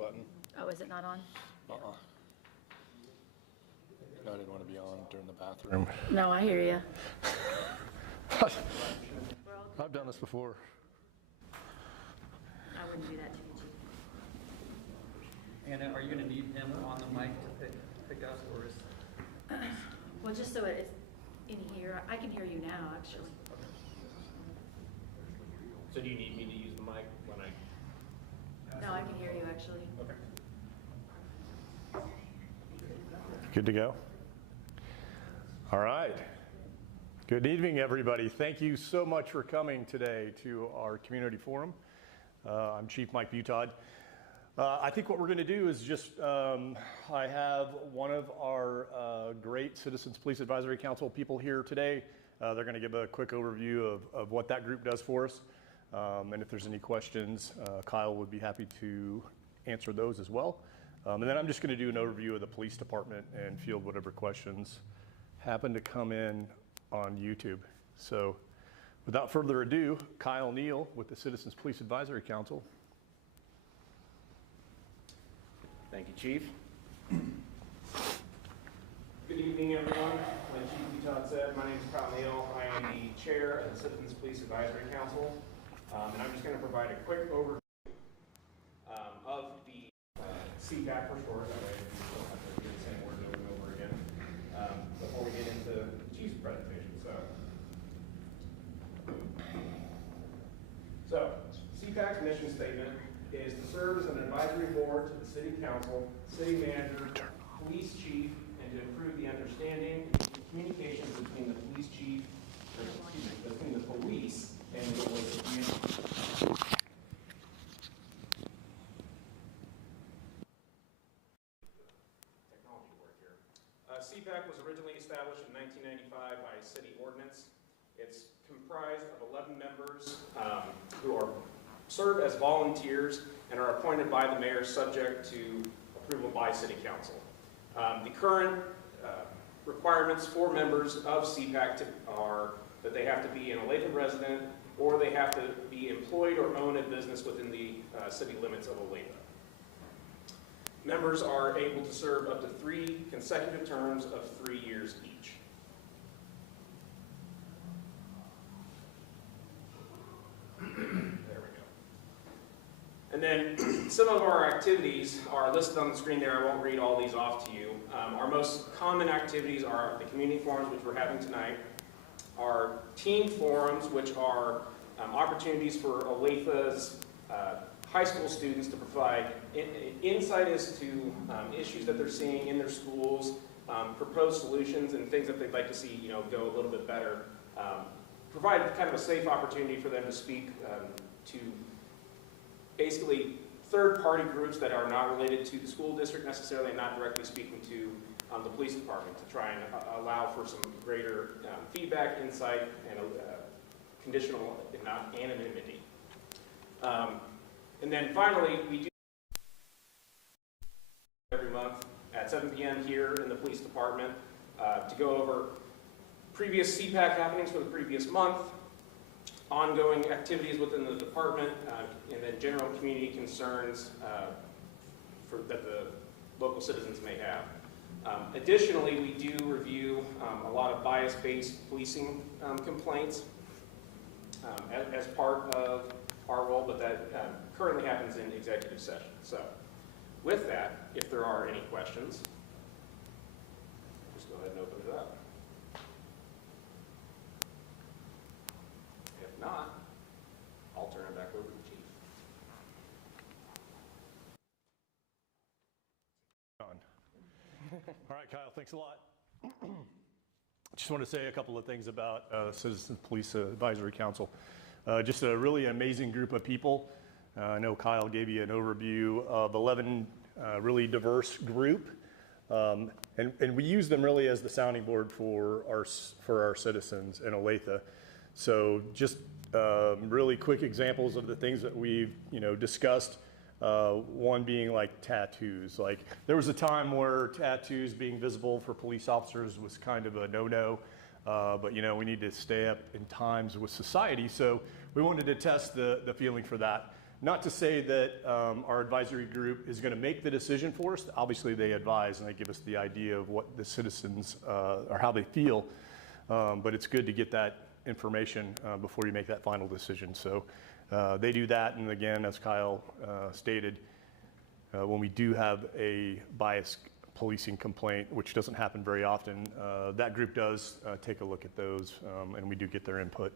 button. Oh, is it not on? Uh-uh. No, I didn't want to be on during the bathroom. No, I hear you. I've done this before. I wouldn't do that to you, Chief. Anna, are you going to need him on the mic to pick us, or is? Well, just so it's in here, I can hear you now, actually. So do you need me to use the mic when I? No, I can hear you, actually. Okay. Good to go? All right. Good evening, everybody. Thank you so much for coming today to our community forum. I'm Chief Mike Butod. I think what we're going to do is just, I have one of our great Citizens Police Advisory Council people here today. They're going to give a quick overview of what that group does for us. And if there's any questions, Kyle would be happy to answer those as well. And then I'm just going to do an overview of the police department and field whatever questions happen to come in on YouTube. So without further ado, Kyle Neal with the Citizens Police Advisory Council. Thank you, Chief. Good evening, everyone. Like Chief Butod said, my name is Kyle Neal. I am the chair of the Citizens Police Advisory Council. And I'm just going to provide a quick overview of the CPAC for short. That way we don't have to do the same words over and over again before we get into the Chief's presentation. So CPAC's mission statement is to serve as an advisory board to the City Council, City Manager, Police Chief, and to improve the understanding and communications between the police chief, between the police and the local community. Technology work here. CPAC was originally established in 1995 by city ordinance. It's comprised of 11 members who serve as volunteers and are appointed by the mayor subject to approval by City Council. The current requirements for members of CPAC are that they have to be an Olathe resident or they have to be employed or own a business within the city limits of Olathe. Members are able to serve up to 3 consecutive terms of 3 years each. And then some of our activities are listed on the screen there. I won't read all these off to you. Our most common activities are the community forums, which we're having tonight, our team forums, which are opportunities for Olathe's high school students to provide insight as to issues that they're seeing in their schools, propose solutions and things that they'd like to see go a little bit better. Provide kind of a safe opportunity for them to speak to basically third-party groups that are not related to the school district necessarily, and not directly speaking to the police department, to try and allow for some greater feedback, insight, and conditional, if not anonymity. And then finally, we do every month at 7 p.m. here in the police department to go over previous CPAC happenings for the previous month, ongoing activities within the department, and then general community concerns that the local citizens may have. Additionally, we do review a lot of bias-based policing complaints as part of our role, but that currently happens in executive session. So with that, if there are any questions, just go ahead and open it up. If not, I'll turn it back over to the Chief. All right, Kyle, thanks a lot. Just want to say a couple of things about Citizens Police Advisory Council. Just a really amazing group of people. I know Kyle gave you an overview of 11 really diverse group. And we use them really as the sounding board for our citizens in Olathe. So just really quick examples of the things that we've discussed. One being like tattoos. Like there was a time where tattoos being visible for police officers was kind of a no-no, but we need to stay up in times with society. So we wanted to test the feeling for that. Not to say that our advisory group is going to make the decision for us. Obviously, they advise and they give us the idea of what the citizens or how they feel. But it's good to get that information before you make that final decision. So they do that. And again, as Kyle stated, when we do have a bias policing complaint, which doesn't happen very often, that group does take a look at those, and we do get their input.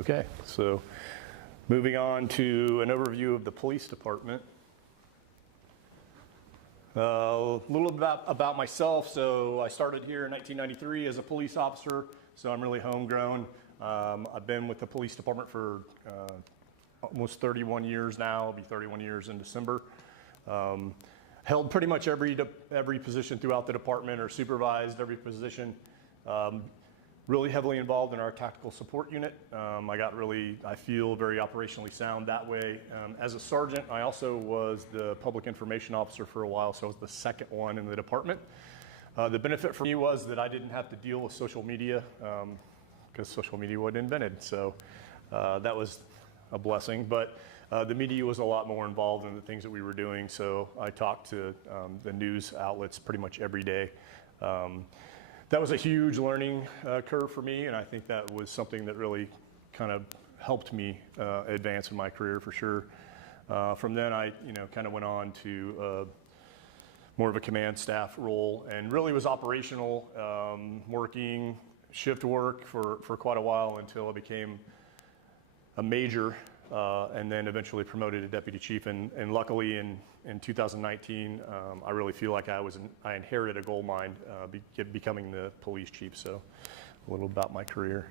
Okay, so moving on to an overview of the police department. A little about myself. So I started here in 1993 as a police officer, so I'm really homegrown. I've been with the police department for almost 31 years now. I'll be 31 years in December. Held pretty much every position throughout the department, or supervised every position. Really heavily involved in our tactical support unit. I feel very operationally sound that way. As a sergeant, I also was the public information officer for a while, so I was the second one in the department. The benefit for me was that I didn't have to deal with social media because social media wasn't invented, so that was a blessing. But the media was a lot more involved in the things that we were doing, so I talked to the news outlets pretty much every day. That was a huge learning curve for me, and I think that was something that really kind of helped me advance in my career for sure. From then, I kind of went on to more of a command staff role, and really was operational, working shift work for quite a while until I became a major, and then eventually promoted to deputy chief. And luckily in 2019, I really feel like I inherited a gold mine, becoming the police chief. So a little about my career.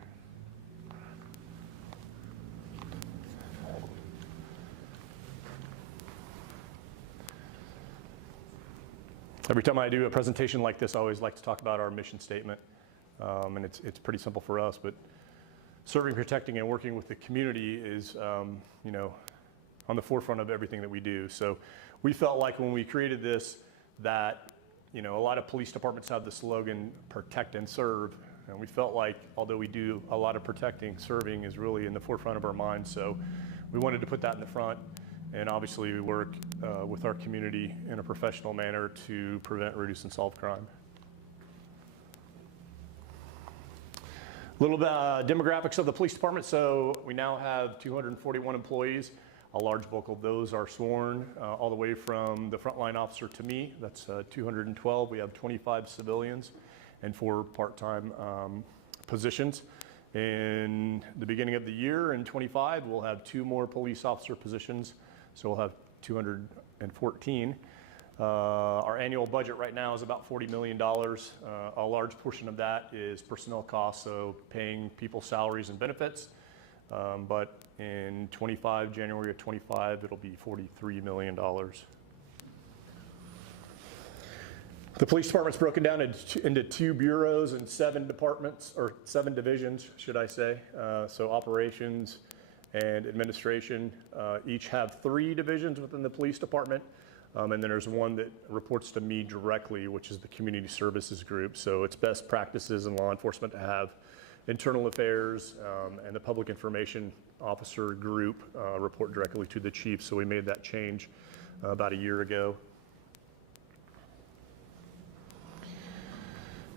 Every time I do a presentation like this, I always like to talk about our mission statement. And it's pretty simple for us, but serving, protecting, and working with the community is, on the forefront of everything that we do. So we felt like when we created this that, a lot of police departments have the slogan, protect and serve. And we felt like, although we do a lot of protecting, serving is really in the forefront of our minds. So we wanted to put that in the front. And obviously we work with our community in a professional manner to prevent, reduce, and solve crime. A little bit demographics of the police department. So we now have 241 employees. A large bulk of those are sworn, all the way from the frontline officer to me. That's 212. We have 25 civilians and 4 part-time positions. In the beginning of the year, in 25, we'll have 2 more police officer positions. So we'll have 214. Our annual budget right now is about $40 million. A large portion of that is personnel costs, so paying people salaries and benefits. But in January of 25, it'll be $43 million. The police department's broken down into 2 bureaus and 7 departments, or 7 divisions, should I say. So operations and administration each have 3 divisions within the police department. And then there's one that reports to me directly, which is the community services group. So it's best practices in law enforcement to have internal affairs and the public information officer group report directly to the chief. So we made that change about a year ago.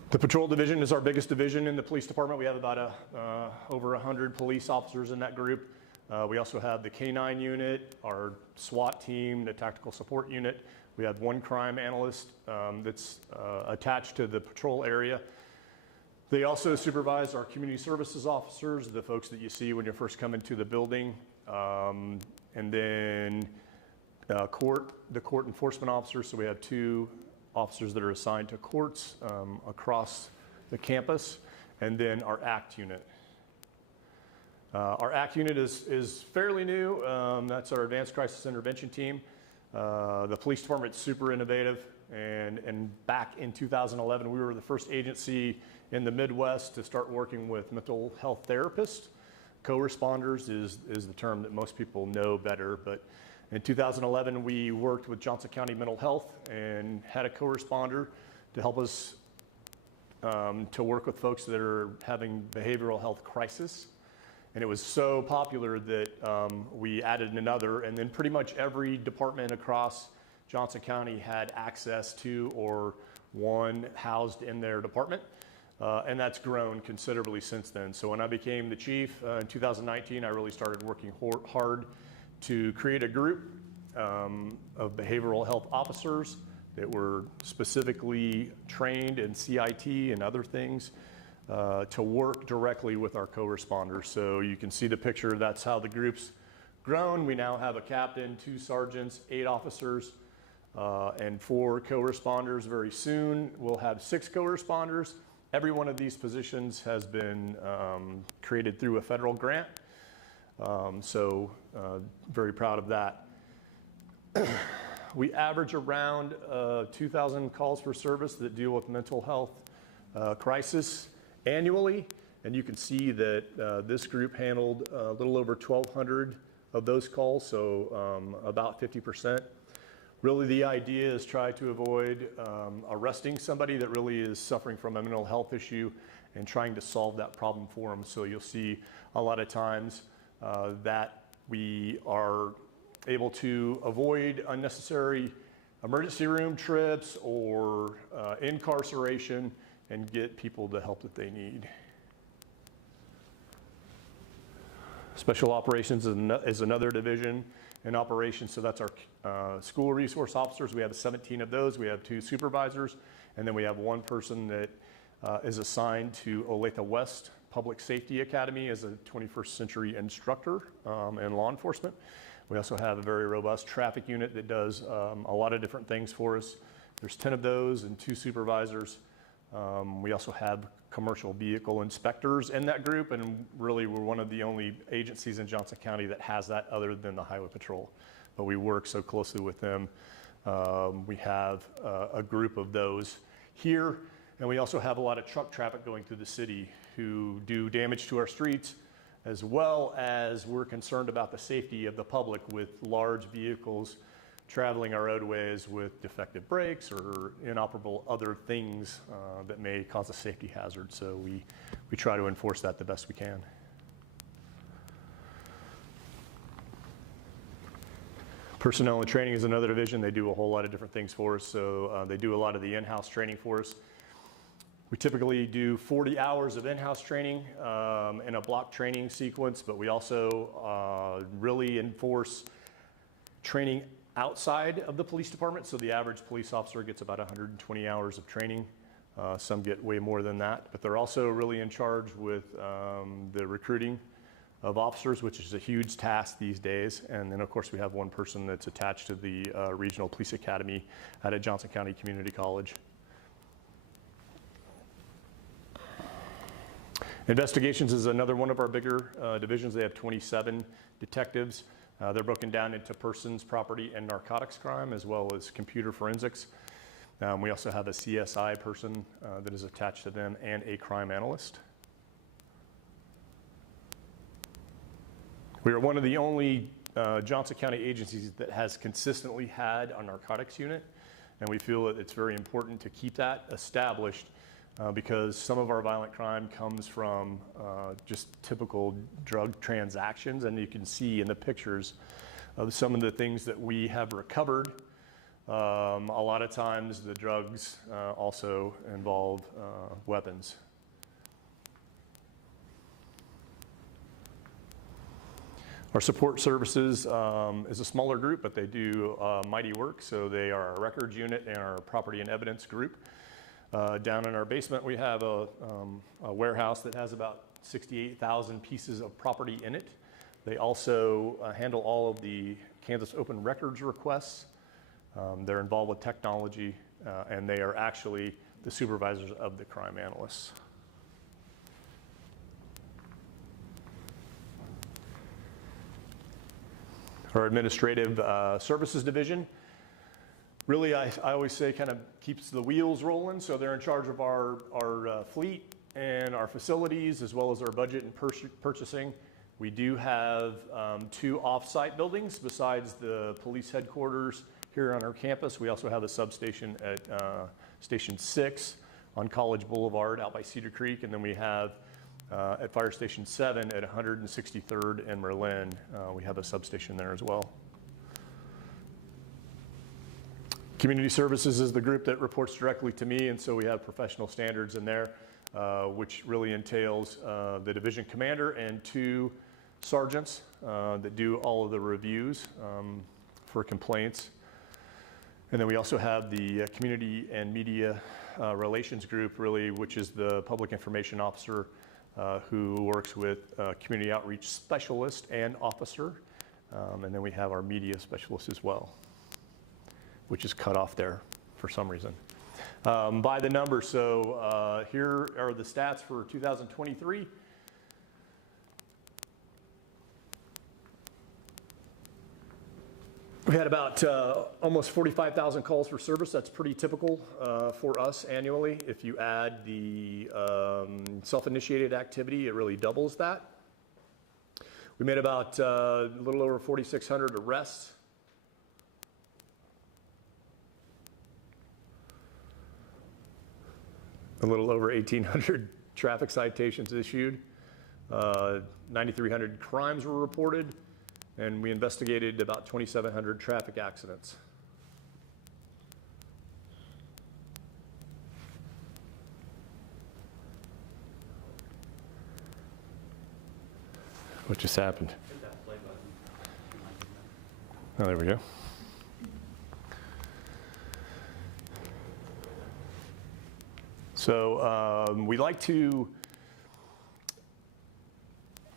The patrol division is our biggest division in the police department. We have about over 100 police officers in that group. We also have the K9 unit, our SWAT team, the tactical support unit. We have 1 crime analyst that's attached to the patrol area. They also supervise our community services officers, the folks that you see when you first come into the building. And then the court enforcement officers. So we have 2 officers that are assigned to courts across the campus. And then our ACT unit. Our ACT unit is fairly new. That's our Advanced Crisis Intervention team. The police department's super innovative, and back in 2011, we were the first agency in the Midwest to start working with mental health therapists. Co-responders is the term that most people know better, but in 2011, we worked with Johnson County Mental Health and had a co-responder to help us to work with folks that are having behavioral health crisis. And it was so popular that we added another, and then pretty much every department across Johnson County had access to or one housed in their department. And that's grown considerably since then. So when I became the chief in 2019, I really started working hard to create a group of behavioral health officers that were specifically trained in CIT and other things to work directly with our co-responders. So you can see the picture, that's how the group's grown. We now have a captain, 2 sergeants, 8 officers, and 4 co-responders. Very soon, we'll have 6 co-responders. Every one of these positions has been created through a federal grant. So very proud of that. We average around 2,000 calls for service that deal with mental health crisis annually. And you can see that this group handled a little over 1,200 of those calls, so about 50%. Really, the idea is try to avoid arresting somebody that really is suffering from a mental health issue and trying to solve that problem for them. So you'll see a lot of times that we are able to avoid unnecessary emergency room trips or incarceration and get people the help that they need. Special operations is another division in operations, so that's our school resource officers. We have 17 of those. We have 2 supervisors, and then we have 1 person that is assigned to Olathe West Public Safety Academy as a 21st century instructor in law enforcement. We also have a very robust traffic unit that does a lot of different things for us. There's 10 of those and 2 supervisors. We also have commercial vehicle inspectors in that group, and really we're one of the only agencies in Johnson County that has that other than the Highway Patrol. But we work so closely with them. We have a group of those here, and we also have a lot of truck traffic going through the city who do damage to our streets, as well as we're concerned about the safety of the public with large vehicles traveling our roadways with defective brakes or inoperable other things that may cause a safety hazard. So we try to enforce that the best we can. Personnel and training is another division. They do a whole lot of different things for us. So they do a lot of the in-house training for us. We typically do 40 hours of in-house training in a block training sequence, but we also really enforce training outside of the police department. So the average police officer gets about 120 hours of training. Some get way more than that, but they're also really in charge with the recruiting of officers, which is a huge task these days. And then of course we have 1 person that's attached to the Regional Police Academy at Johnson County Community College. Investigations is another one of our bigger divisions. They have 27 detectives. They're broken down into persons, property, and narcotics crime, as well as computer forensics. We also have a CSI person that is attached to them and a crime analyst. We are one of the only Johnson County agencies that has consistently had a narcotics unit, and we feel that it's very important to keep that established because some of our violent crime comes from just typical drug transactions, and you can see in the pictures of some of the things that we have recovered. A lot of times the drugs also involve weapons. Our support services is a smaller group, but they do mighty work. So they are our records unit and our property and evidence group. Down in our basement, we have a warehouse that has about 68,000 pieces of property in it. They also handle all of the Kansas Open Records requests. They're involved with technology, and they are actually the supervisors of the crime analysts. Our administrative services division, really, I always say kind of keeps the wheels rolling. So they're in charge of our fleet and our facilities, as well as our budget and purchasing. We do have 2 off-site buildings besides the police headquarters here on our campus. We also have a substation at Station 6 on College Boulevard out by Cedar Creek, and then we have at Fire Station 7 at 163rd and Merlin. We have a substation there as well. Community Services is the group that reports directly to me, and so we have professional standards in there, which really entails the division commander and 2 sergeants that do all of the reviews for complaints. And then we also have the Community and Media Relations group, really, which is the public information officer who works with community outreach specialist and officer. And then we have our media specialist as well, which is cut off there for some reason. By the numbers, so here are the stats for 2023. We had about almost 45,000 calls for service. That's pretty typical for us annually. If you add the self-initiated activity, it really doubles that. We made about a little over 4,600 arrests. A little over 1,800 traffic citations issued. 9,300 crimes were reported, and we investigated about 2,700 traffic accidents. What just happened? Hit that play button. Oh, there we go. So we like to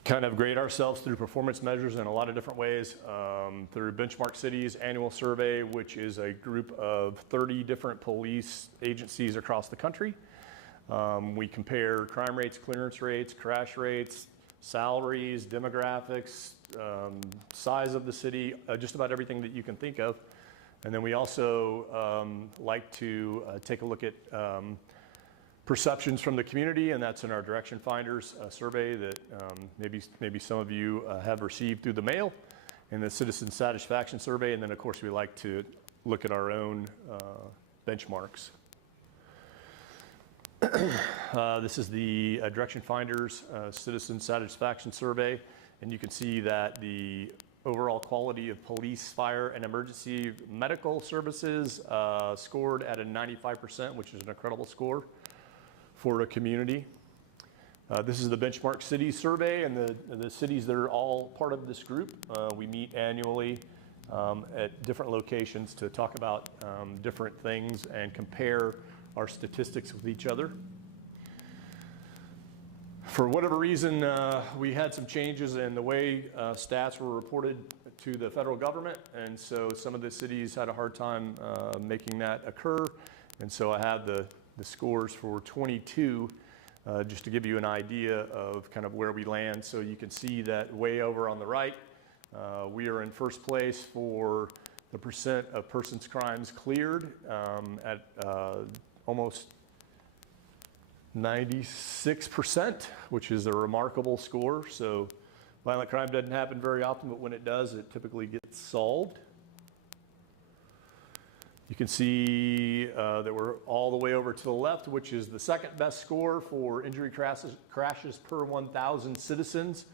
kind of grade ourselves through performance measures in a lot of different ways. Through Benchmark Cities annual survey, which is a group of 30 different police agencies across the country. We compare crime rates, clearance rates, crash rates, salaries, demographics, size of the city, just about everything that you can think of. And then we also like to take a look at perceptions from the community, and that's in our Direction Finders survey that maybe some of you have received through the mail, and the Citizen Satisfaction Survey, and then of course we like to look at our own benchmarks. This is the Direction Finders Citizen Satisfaction Survey, and you can see that the overall quality of police, fire, and emergency medical services scored at a 95%, which is an incredible score for a community. This is the Benchmark Cities survey, and the cities that are all part of this group. We meet annually at different locations to talk about different things and compare our statistics with each other. For whatever reason, we had some changes in the way stats were reported to the federal government, and so some of the cities had a hard time making that occur. And so I have the scores for 22, just to give you an idea of kind of where we land. So you can see that way over on the right, we are in first place for the percent of persons crimes cleared at almost 96%, which is a remarkable score. So violent crime doesn't happen very often, but when it does, it typically gets solved. You can see that we're all the way over to the left, which is the second best score for injury crashes per 1,000 citizens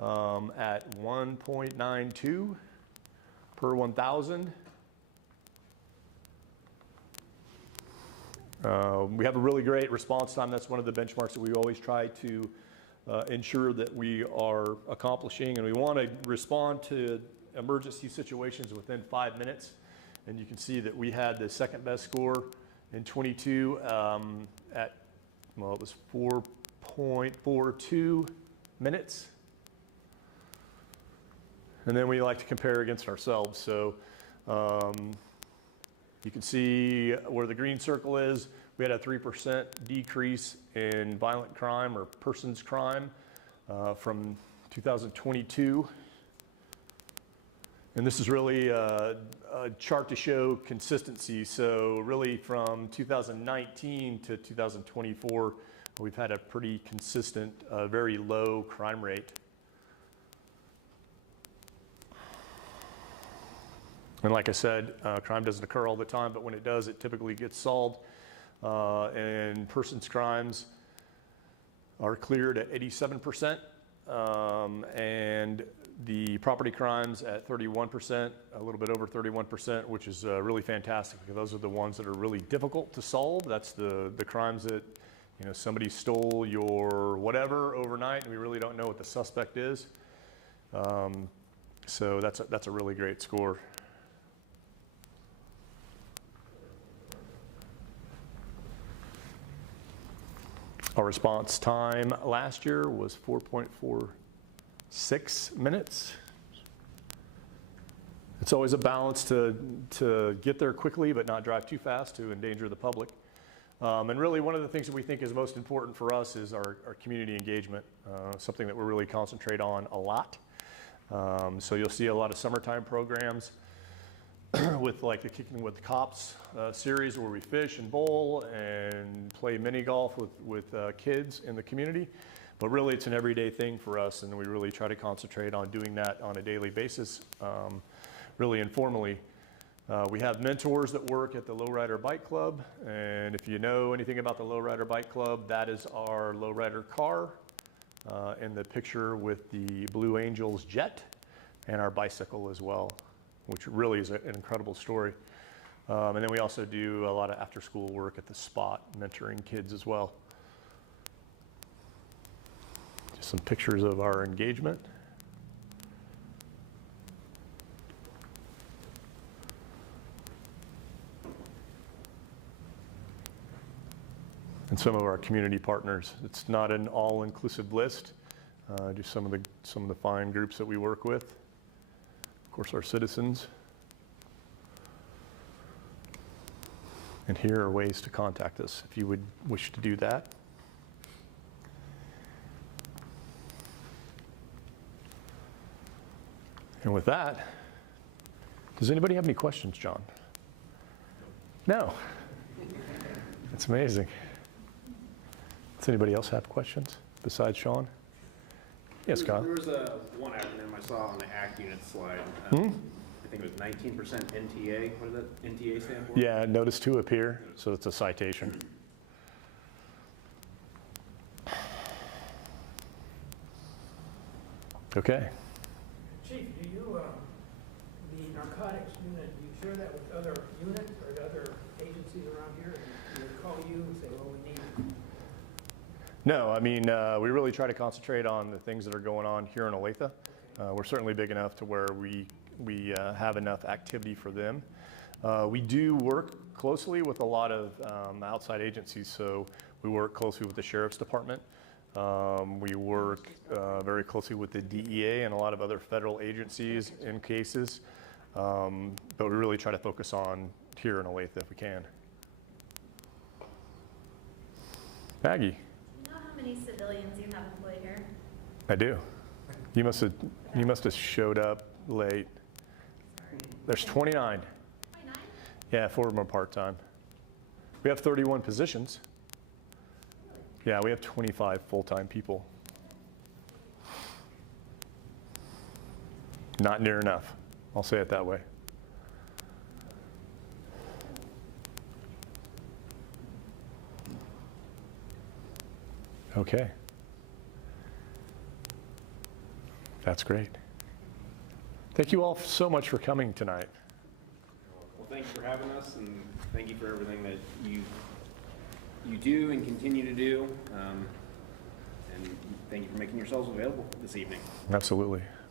at 1.92 per 1,000. We have a really great response time. That's one of the benchmarks that we always try to ensure that we are accomplishing, and we want to respond to emergency situations within 5 minutes. And you can see that we had the second best score in 22 at, well, it was 4.42 minutes. And then we like to compare against ourselves. So you can see where the green circle is. We had a 3% decrease in violent crime or persons crime from 2022. And this is really a chart to show consistency. So really from 2019 to 2024, we've had a pretty consistent, very low crime rate. And like I said, crime doesn't occur all the time, but when it does, it typically gets solved. and persons crimes are cleared at 87%, and the property crimes at 31%, a little bit over 31%, which is really fantastic because those are the ones that are really difficult to solve. That's the crimes that, you know, somebody stole your whatever overnight and we really don't know what the suspect is. So that's a really great score. Our response time last year was 4.46 minutes. It's always a balance to get there quickly but not drive too fast to endanger the public. And really one of the things that we think is most important for us is our community engagement, something that we really concentrate on a lot. So you'll see a lot of summertime programs with like the Kicking with the Cops series where we fish and bowl and play mini golf with kids in the community. But really it's an everyday thing for us, and we really try to concentrate on doing that on a daily basis, really informally. We have mentors that work at the Lowrider Bike Club, and if you know anything about the Lowrider Bike Club, that is our Lowrider car in the picture with the Blue Angels jet, and our bicycle as well, which really is an incredible story. And then we also do a lot of after-school work at the Spot, mentoring kids as well. Just some pictures of our engagement. And some of our community partners. It's not an all-inclusive list, just some of the fine groups that we work with. Of course, our citizens. And here are ways to contact us if you would wish to do that. And with that, does anybody have any questions, John? No. That's amazing. Does anybody else have questions besides Sean? Yes, Kyle. There was one acronym I saw on the ACT unit slide. I think it was 19% NTA. What does that NTA stand for? Yeah, notice to appear, so it's a citation. Okay. Chief, do you, the narcotics unit, do you share that with other units or other agencies around here? Do they call you and say, well, we need? No, I mean, we really try to concentrate on the things that are going on here in Olathe. We're certainly big enough to where we have enough activity for them. We do work closely with a lot of outside agencies, so we work closely with the Sheriff's Department. We work very closely with the DEA and a lot of other federal agencies in cases, but we really try to focus on here in Olathe if we can. Maggie. Do you know how many civilians you have employed here? I do. You must have showed up late. There's 29. 29? Yeah, 4 of them are part-time. We have 31 positions. Yeah, we have 25 full-time people. Not near enough. I'll say it that way. Okay. That's great. Thank you all so much for coming tonight. Well, thank you for having us, and thank you for everything that you do and continue to do. And thank you for making yourselves available this evening. Absolutely.